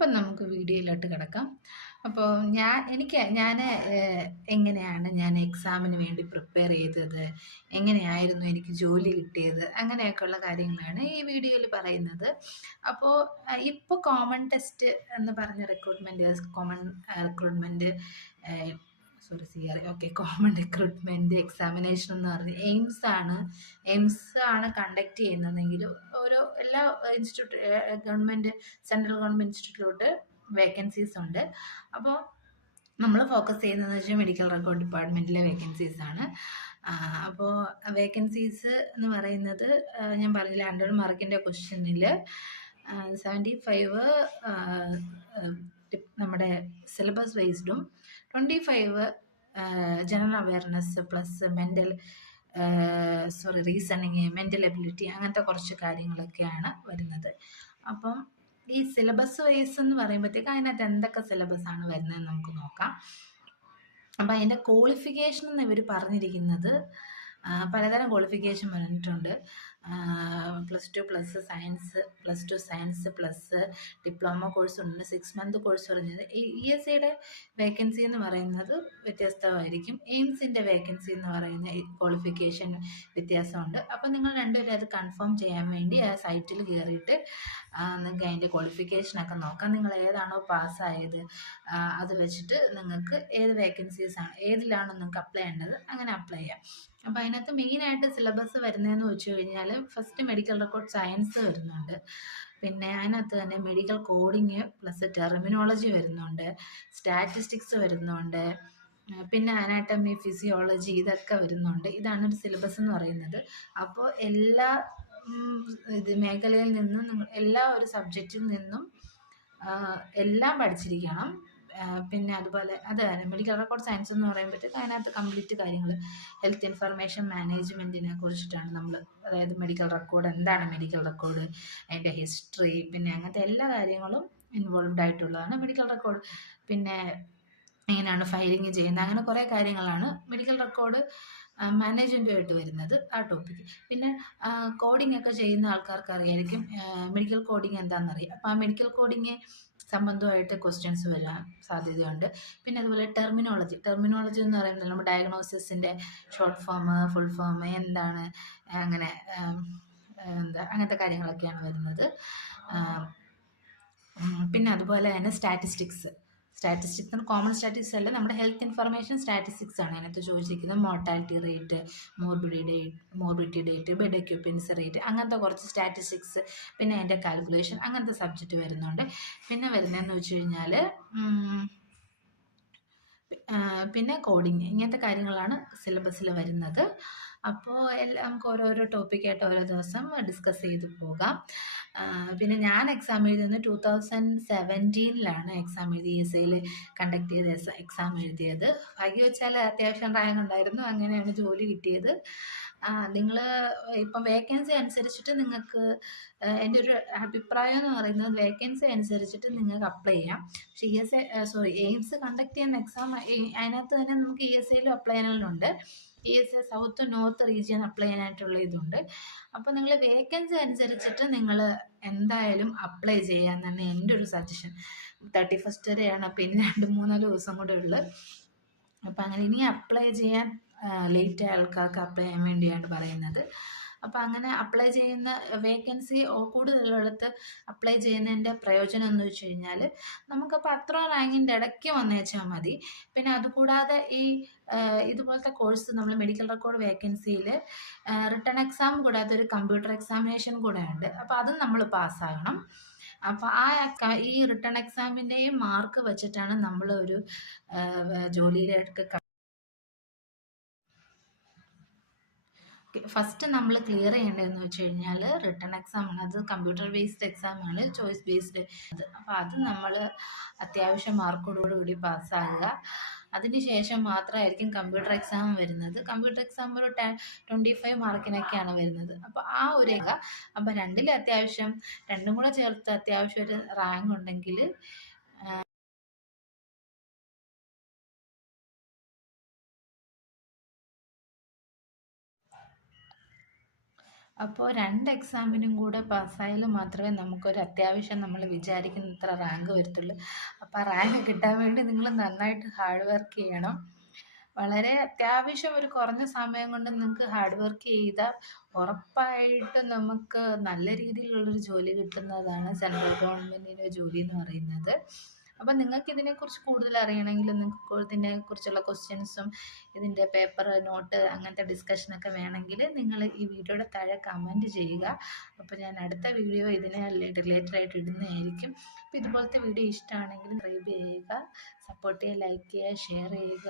അപ്പം നമുക്ക് വീഡിയോയിലോട്ട് കിടക്കാം. അപ്പോൾ ഞാൻ എങ്ങനെയാണ് ഞാൻ എക്സാമിന് വേണ്ടി പ്രിപ്പയർ ചെയ്തത്, എങ്ങനെയായിരുന്നു എനിക്ക് ജോലി കിട്ടിയത്, അങ്ങനെയൊക്കെയുള്ള കാര്യങ്ങളാണ് ഈ വീഡിയോയിൽ പറയുന്നത്. അപ്പോൾ ഇപ്പോൾ കോമൺ ടെസ്റ്റ് എന്ന് പറഞ്ഞ റിക്രൂട്ട്മെൻറ്റ് കോമൺ റിക്രൂട്ട്മെൻറ്റ് എക്സാമിനേഷൻ എന്ന് പറഞ്ഞ് എയിംസ് ആണ് കണ്ടക്ട് ചെയ്യുന്നതെങ്കിൽ ഓരോ എല്ലാ സെൻട്രൽ ഗവൺമെൻറ് ഇൻസ്റ്റിറ്റ്യൂട്ട് വേക്കൻസീസ് ഉണ്ട്. അപ്പോൾ നമ്മൾ ഫോക്കസ് ചെയ്യുന്നതെന്ന് വെച്ചാൽ മെഡിക്കൽ റെക്കോർഡ് ഡിപ്പാർട്ട്മെൻറ്റിലെ വേക്കൻസീസ് ആണ്. അപ്പോൾ വേക്കൻസീസ് എന്ന് പറയുന്നത് ഞാൻ പറഞ്ഞില്ല, 100 മാർക്കിൻ്റെ ക്വസ്റ്റ്യനിൽ 75 നമ്മുടെ സിലബസ് വൈസ്ഡും 25 general awareness plus reasoning, mental ability, അങ്ങനത്തെ കുറച്ച് കാര്യങ്ങളൊക്കെയാണ് വരുന്നത്. അപ്പം ഈ സിലബസ് വൈസ് എന്ന് പറയുമ്പോഴത്തേക്ക് അതിനകത്ത് എന്തൊക്കെ സിലബസ് ആണ് വരുന്നതെന്ന് നമുക്ക് നോക്കാം. അപ്പം അതിൻ്റെ ക്വാളിഫിക്കേഷൻ എന്ന് ഇവർ പറഞ്ഞിരിക്കുന്നത് പലതരം ക്വാളിഫിക്കേഷൻ പറഞ്ഞിട്ടുണ്ട്. +2 plus science, +2 science plus diploma course ഉണ്ട്, 6 മന്ത് കോഴ്സ് പറഞ്ഞത്. ESEയുടെ വേക്കൻസി എന്ന് പറയുന്നത് വ്യത്യസ്തമായിരിക്കും. എയിംസിൻ്റെ വേക്കൻസി എന്ന് പറയുന്ന ക്വാളിഫിക്കേഷൻ വ്യത്യാസമുണ്ട്. അപ്പം നിങ്ങൾ രണ്ടുപേരും അത് കൺഫേം ചെയ്യാൻ വേണ്ടി ആ സൈറ്റിൽ കയറിയിട്ട് നിങ്ങൾക്ക് അതിൻ്റെ ക്വാളിഫിക്കേഷനൊക്കെ നോക്കാം. നിങ്ങൾ ഏതാണോ പാസ്സായത് അത് വെച്ചിട്ട് നിങ്ങൾക്ക് ഏത് വേക്കൻസീസാണ്, ഏതിലാണോ നിങ്ങൾക്ക് അപ്ലൈ ചെയ്യേണ്ടത് അങ്ങനെ അപ്ലൈ ചെയ്യാം. അപ്പോൾ അതിനകത്ത് മെയിനായിട്ട് സിലബസ് വരുന്നതെന്ന് വെച്ച് കഴിഞ്ഞാൽ ഫസ്റ്റ് മെഡിക്കൽ റെക്കോർഡ് സയൻസ് വരുന്നുണ്ട്. പിന്നെ അതിനകത്ത് തന്നെ മെഡിക്കൽ കോഡിങ് പ്ലസ് ടെർമിനോളജി വരുന്നുണ്ട്, സ്റ്റാറ്റിസ്റ്റിക്സ് വരുന്നുണ്ട്, പിന്നെ അനാട്ടമി, ഫിസിയോളജി, ഇതൊക്കെ വരുന്നുണ്ട്. ഇതാണ് ഒരു സിലബസ് എന്ന് പറയുന്നത്. അപ്പോൾ എല്ലാ മേഖലയിൽ നിന്നും എല്ലാ ഒരു സബ്ജക്റ്റിൽ നിന്നും എല്ലാം പഠിച്ചിരിക്കണം. പിന്നെ അതുപോലെ തന്നെ മെഡിക്കൽ റെക്കോർഡ് സയൻസ് എന്ന് പറയുമ്പോഴത്തേക്ക് അതിനകത്ത് കംപ്ലീറ്റ് കാര്യങ്ങൾ ഹെൽത്ത് ഇൻഫർമേഷൻ മാനേജ്മെൻറ്റിനെ കുറിച്ചിട്ടാണ് നമ്മൾ, അതായത് മെഡിക്കൽ റെക്കോർഡ് എന്താണ്, മെഡിക്കൽ റെക്കോർഡ്, അതിൻ്റെ ഹിസ്റ്ററി, പിന്നെ അങ്ങനത്തെ എല്ലാ കാര്യങ്ങളും ഇൻവോൾവ്ഡ് ആയിട്ടുള്ളതാണ് മെഡിക്കൽ റെക്കോർഡ്. പിന്നെ എങ്ങനെയാണ് ഫയലിംഗ് ചെയ്യുന്നത്, അങ്ങനെ കുറേ കാര്യങ്ങളാണ് മെഡിക്കൽ റെക്കോർഡ് മാനേജ്മെൻറ്റുമായിട്ട് വരുന്നത്, ആ ടോപ്പിക്ക്. പിന്നെ കോഡിംഗ് ഒക്കെ ചെയ്യുന്ന ആൾക്കാർക്ക് അറിയായിരിക്കും മെഡിക്കൽ കോഡിംഗ് എന്താണെന്നറിയാം. അപ്പോൾ ആ മെഡിക്കൽ കോഡിങ് സംബന്ധമായിട്ട് ക്വസ്റ്റ്യൻസ് വരാൻ സാധ്യതയുണ്ട്. പിന്നെ അതുപോലെ ടെർമിനോളജി എന്ന് പറയുന്നത് നമ്മൾ ഡയഗ്നോസിസിൻ്റെ ഷോർട്ട് ഫോം, ഫുൾ ഫോം എന്താണ്, അങ്ങനത്തെ കാര്യങ്ങളൊക്കെയാണ് വരുന്നത്. പിന്നെ അതുപോലെ തന്നെ സ്റ്റാറ്റിസ്റ്റിക്സ് കോമൺ സ്റ്റാറ്റിസ്റ്റിക്സ് അല്ല, നമ്മുടെ ഹെൽത്ത് ഇൻഫർമേഷൻ സ്റ്റാറ്റിസ്റ്റിക്സ് ആണ് അതിനകത്ത് ചോദിച്ചിരിക്കുന്നത്. Mortality rate, morbidity rate, bed occupancy rate, അങ്ങനത്തെ കുറച്ച് സ്റ്റാറ്റിസ്റ്റിക്സ്, പിന്നെ അതിൻ്റെ കാൽക്കുലേഷൻ, അങ്ങനത്തെ സബ്ജക്റ്റ് വരുന്നുണ്ട്. പിന്നെ വരുന്നതെന്ന് വെച്ച് കഴിഞ്ഞാൽ പിന്നെ കോഡിങ്, ഇങ്ങനത്തെ കാര്യങ്ങളാണ് സിലബസിൽ വരുന്നത്. അപ്പോൾ നമുക്ക് ഓരോരോ ടോപ്പിക്കായിട്ട് ഓരോ ദിവസം ഡിസ്കസ് ചെയ്ത് പോകാം. പിന്നെ ഞാൻ എക്സാം എഴുതുന്നത് 2017 എക്സാം എഴുതി, ESEയിൽ കണ്ടക്ട് ചെയ്ത എക്സാം എഴുതിയത്. ഭാഗ്യം വെച്ചാൽ അത്യാവശ്യം റാങ്ക് ഉണ്ടായിരുന്നു, അങ്ങനെയാണ് ജോലി കിട്ടിയത്. നിങ്ങൾ ഇപ്പം വേക്കൻസി അനുസരിച്ചിട്ട് നിങ്ങൾക്ക്, എൻ്റെ ഒരു അഭിപ്രായം എന്ന് പറയുന്നത് വേക്കൻസി അനുസരിച്ചിട്ട് നിങ്ങൾക്ക് അപ്ലൈ ചെയ്യാം. പക്ഷേ എയിംസ് കണ്ടക്ട് ചെയ്യുന്ന എക്സാം അതിനകത്ത് തന്നെ നമുക്ക് ESEയിലും അപ്ലൈ ചെയ്യാനുണ്ട്. ESE south north region apply ചെയ്യാനായിട്ടുള്ള ഇതുണ്ട്. അപ്പോൾ നിങ്ങൾ വേക്കൻസി അനുസരിച്ചിട്ട് നിങ്ങൾ എന്തായാലും അപ്ലൈ ചെയ്യാമെന്നാണ് എൻ്റെ ഒരു സജഷൻ. 31 വരെയാണ്, അപ്പോൾ ഇനി 2-3 ദിവസം കൂടെ ഉള്ളു. അപ്പോൾ അങ്ങനെ ഇനി അപ്ലൈ ചെയ്യാൻ ലേറ്റ് ആയ ആൾക്കാർക്ക് അപ്ലൈ ചെയ്യാൻ വേണ്ടിയാണ് പറയുന്നത്. അപ്പോൾ അങ്ങനെ അപ്ലൈ ചെയ്യുന്ന വേക്കൻസി കൂടുതലുള്ളിടത്ത് അപ്ലൈ ചെയ്യുന്നതിൻ്റെ പ്രയോജനം എന്ന് വെച്ച് കഴിഞ്ഞാൽ നമുക്കപ്പോൾ അത്ര റാങ്കിൻ്റെ ഇടയ്ക്ക് വന്നേച്ചാൽ മതി. പിന്നെ അതുകൂടാതെ ഈ ഇതുപോലത്തെ കോഴ്സ് നമ്മൾ മെഡിക്കൽ റെക്കോർഡ് വേക്കൻസിയിൽ റിട്ടൺ എക്സാം കൂടാതെ ഒരു കമ്പ്യൂട്ടർ എക്സാമിനേഷൻ കൂടെ ഉണ്ട്. അപ്പോൾ അതും നമ്മൾ പാസ്സാകണം. അപ്പോൾ ഈ റിട്ടൺ എക്സാമിൻ്റെയും മാർക്ക് വെച്ചിട്ടാണ് നമ്മൾ ഒരു ജോലിയിലേക്ക് ഫസ്റ്റ് നമ്മൾ ക്ലിയർ ചെയ്യേണ്ടതെന്ന് വെച്ച് കഴിഞ്ഞാൽ റിട്ടൺ എക്സാമാണ്. അത് കമ്പ്യൂട്ടർ ബേസ്ഡ് എക്സാമാണ്, ചോയ്സ് ബേസ്ഡ്. അപ്പോൾ അത് നമ്മൾ അത്യാവശ്യം മാർക്കോടുകൂടി പാസ്സാകുക. അതിനുശേഷം മാത്രമായിരിക്കും കമ്പ്യൂട്ടർ എക്സാം വരുന്നത്. കമ്പ്യൂട്ടർ എക്സാം ഒരു 25 മാർക്കിനൊക്കെയാണ് വരുന്നത്. അപ്പോൾ ആ ഒരു അപ്പോൾ രണ്ടും കൂടെ ചേർത്ത് അത്യാവശ്യം ഒരു റാങ്ക് ഉണ്ടെങ്കിൽ അപ്പോൾ 2 എക്സാമിനും കൂടെ പാസ്സായാൽ മാത്രമേ നമുക്കൊരു അത്യാവശ്യം നമ്മൾ വിചാരിക്കുന്നത്ര റാങ്ക് വരത്തുള്ളൂ. അപ്പോൾ ആ റാങ്ക് കിട്ടാൻ വേണ്ടി നിങ്ങൾ നന്നായിട്ട് ഹാർഡ് വർക്ക് ചെയ്യണം. വളരെ അത്യാവശ്യം ഒരു കുറഞ്ഞ സമയം കൊണ്ട് നിങ്ങൾക്ക് ഹാർഡ് വർക്ക് ചെയ്താൽ ഉറപ്പായിട്ടും നമുക്ക് നല്ല രീതിയിലുള്ളൊരു ജോലി കിട്ടുന്നതാണ് സെൻട്രൽ ഗവൺമെൻറ്റിൻ്റെ ജോലി എന്ന് പറയുന്നത്. അപ്പം നിങ്ങൾക്ക് ഇതിനെക്കുറിച്ച് കൂടുതൽ അറിയണമെങ്കിൽ നിങ്ങൾക്ക് ഇതിനെക്കുറിച്ചുള്ള ക്വസ്റ്റ്യൻസും ഇതിൻ്റെ പേപ്പർ നോട്ട് അങ്ങനത്തെ ഡിസ്കഷനൊക്കെ വേണമെങ്കിൽ നിങ്ങൾ ഈ വീഡിയോയുടെ താഴെ കമൻറ്റ് ചെയ്യുക. അപ്പോൾ ഞാൻ അടുത്ത വീഡിയോ ഇതിനെ റിലേറ്റഡ് ആയിട്ട് ഇടുന്നതായിരിക്കും. അപ്പോൾ ഇതുപോലത്തെ വീഡിയോ ഇഷ്ടമാണെങ്കിൽ സബ്സ്ക്രൈബ് ചെയ്യുക, സപ്പോർട്ട് ചെയ്യുക, ലൈക്ക് ചെയ്യുക, ഷെയർ ചെയ്യുക.